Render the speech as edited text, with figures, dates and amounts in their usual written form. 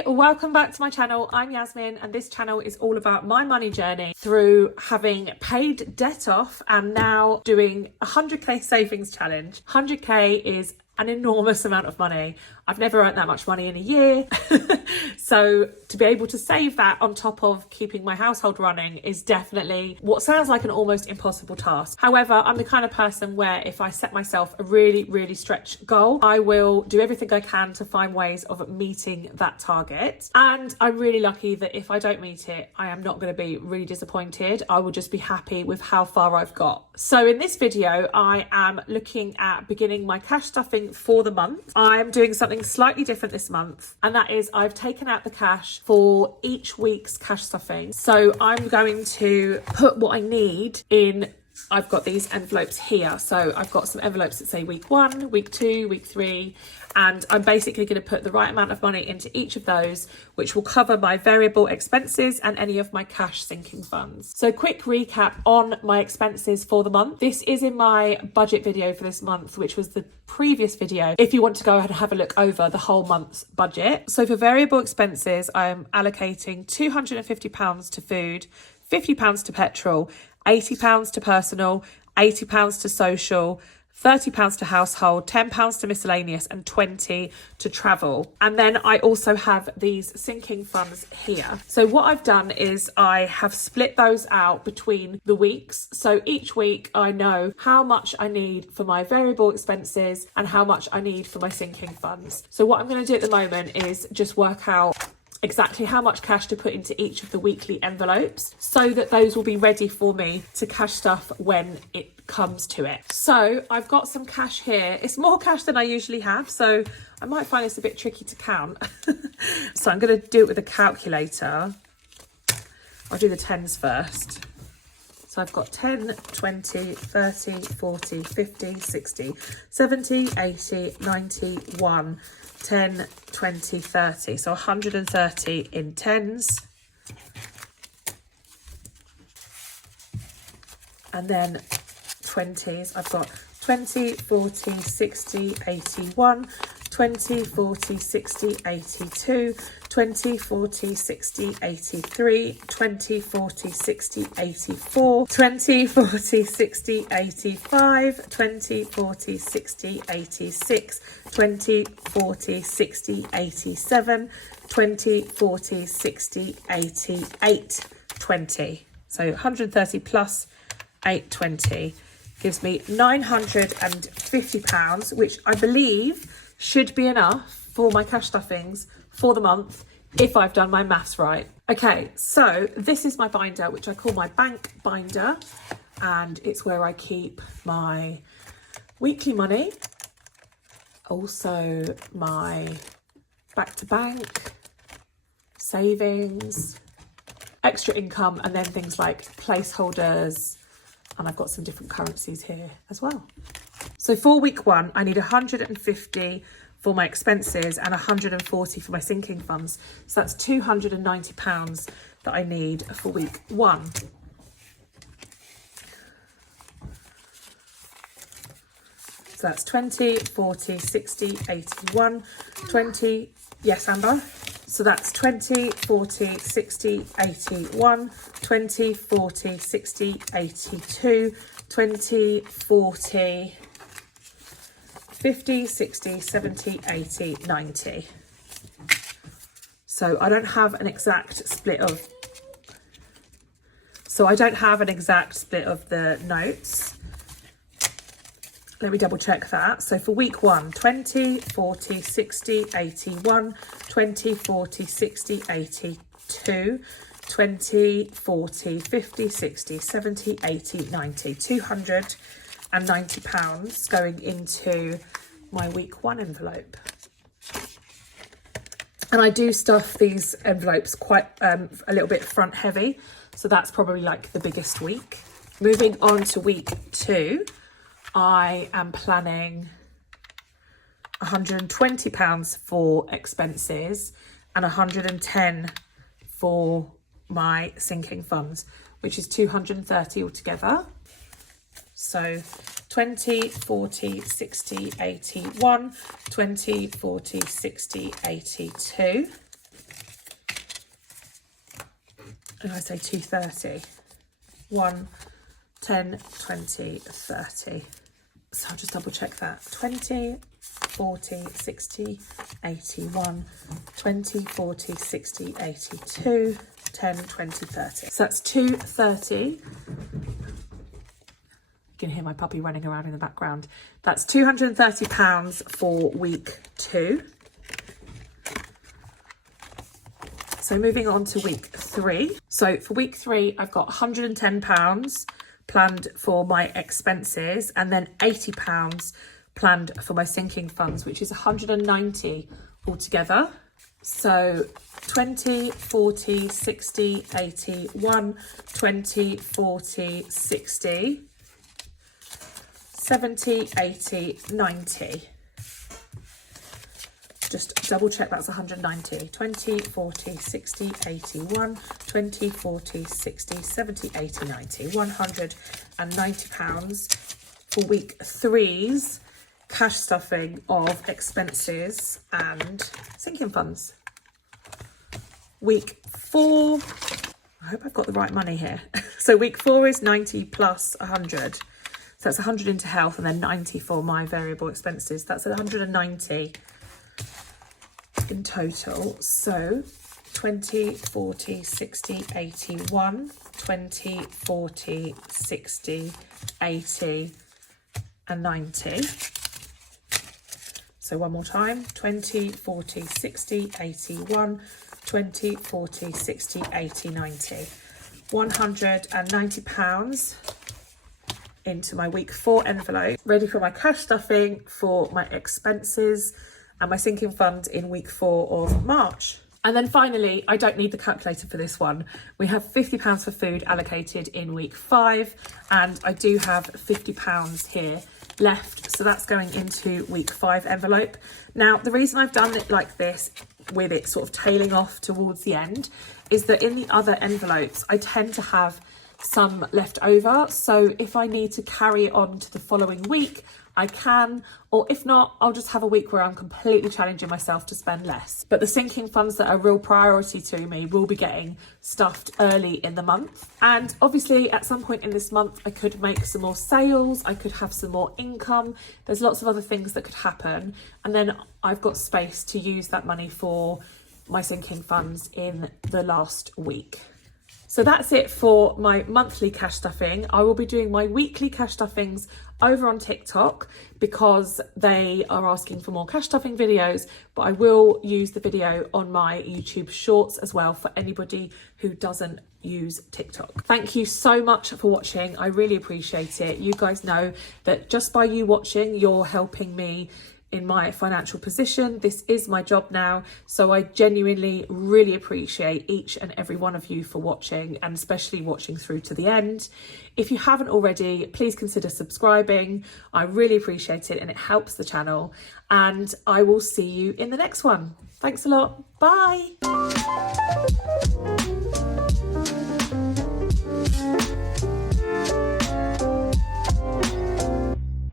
Hey, welcome back to my channel. I'm Yasmin and this channel is all about my money journey through having paid debt off and now doing a 100k savings challenge. 100k is an enormous amount of money. I've never earned that much money in a year. So to be able to save that on top of keeping my household running is definitely what sounds like an almost impossible task. However, I'm the kind of person where if I set myself a really stretch goal, I will do everything I can to find ways of meeting that target. And I'm really lucky that if I don't meet it, I am not going to be really disappointed. I will just be happy with how far I've got. So in this video, I am looking at beginning my cash stuffing for the month. I'm doing something slightly different this month, and that is I've taken out the cash for each week's cash stuffing. So I'm going to put what I need in. I've got these envelopes here. So I've got some envelopes that say week 1, week 2, week 3, and I'm basically going to put the right amount of money into each of those, which will cover my variable expenses and any of my cash sinking funds. So quick recap on my expenses for the month. This is in my budget video for this month, which was the previous video, if you want to go ahead and have a look over the whole month's budget. So for variable expenses, I'm allocating £250 to food, £50 to petrol, £80 to personal, £80 to social, £30 to household, £10 to miscellaneous, and £20 to travel. And then I also have these sinking funds here. So what I've done is I have split those out between the weeks. So each week I know how much I need for my variable expenses and how much I need for my sinking funds. So what I'm going to do at the moment is just work out exactly how much cash to put into each of the weekly envelopes so that those will be ready for me to cash stuff when it comes to it. So I've got some cash here. It's more cash than I usually have, so I might find this a bit tricky to count. So I'm going to do it with a calculator. I'll do the tens first. So I've got 10, 20, 30, 40, 50, 60, 70, 80, 90, 1, 10, 20, 30. So 130 in tens. And then 20s, I've got 20, 40, 60, 81, 20, 40, 60, 82, 20, 40, 60, 83, 20, 40, 60, 84, 20, 40, 60, 85, 20, 40, 60, 86, 20, 40, 60, 87, 20, 40, 60, 88, 20. So 130 plus 820 gives me £950, which I believe should be enough for my cash stuffings for the month if I've done my maths right. Okay, so this is my binder, which I call my bank binder, and it's where I keep my weekly money, also my back to bank, savings, extra income, and then things like placeholders, and I've got some different currencies here as well. So for week 1, I need 150 for my expenses and 140 for my sinking funds. So that's £290 that I need for week 1. So that's 20, 40, 60, 81, 20, yes, Amber. So that's 20, 40, 60, 81, 20, 40, 60, 82, 20, 40, 50, 60, 70, 80, 90. So I don't have an exact split of, the notes. Let me double check that. So for week 1, 20, 40, 60, 81, 20, 40, 60, 82, 20, 40, 50, 60, 70, 80, 90, £290 going into my week 1 envelope. And I do stuff these envelopes quite a little bit front heavy. So that's probably like the biggest week. Moving on to week 2. I am planning £120 for expenses and 110 for my sinking funds, which is 230 altogether. So 20, 40, 60, 81, 20, 40, 60, 82. and I say 230. 1, 10, 20, 30. So I'll just double check that. 20, 40, 60, 81, 20, 40, 60, 82, 10, 20, 30. So that's 230. You can hear my puppy running around in the background. That's £230 for week 2. So moving on to week 3. So for week 3, I've got £110 planned for my expenses and then £80 planned for my sinking funds, which is 190 altogether. So 20, 40, 60, 80, 1, 20, 40, 60, 70, 80, 90. Just double check that's 190. 20, 40, 60, 81, 20, 40, 60, 70, 80, 90. £190 for week 3's cash stuffing of expenses and sinking funds. Week 4, I hope I've got the right money here. So week 4 is 90 plus 100. So that's 100 into health and then 90 for my variable expenses. That's 190 in total. So 20, 40, 60, 81, 20, 40, 60, 80 and 90. So one more time, 20, 40, 60, 81, 20, 40, 60, 80, 90. £190 into my week 4 envelope, ready for my cash stuffing for my expenses and my sinking fund in week 4 of March. And then finally, I don't need the calculator for this one. We have £50 for food allocated in week 5, and I do have £50 here left. So that's going into week 5 envelope. Now, the reason I've done it like this, with it sort of tailing off towards the end, is that in the other envelopes, I tend to have some left over. So if I need to carry it on to the following week, I can, or if not, I'll just have a week where I'm completely challenging myself to spend less. But the sinking funds that are a real priority to me will be getting stuffed early in the month. And obviously at some point in this month, I could make some more sales, I could have some more income. There's lots of other things that could happen. And then I've got space to use that money for my sinking funds in the last week. So that's it for my monthly cash stuffing. I will be doing my weekly cash stuffings over on TikTok because they are asking for more cash stuffing videos, but I will use the video on my YouTube shorts as well for anybody who doesn't use TikTok. Thank you so much for watching. I really appreciate it. You guys know that just by you watching, you're helping me in my financial position. This is my job now, so I genuinely really appreciate each and every one of you for watching, and especially watching through to the end. If you haven't already, please consider subscribing. I really appreciate it and it helps the channel, and I will see you in the next one. Thanks a lot. Bye.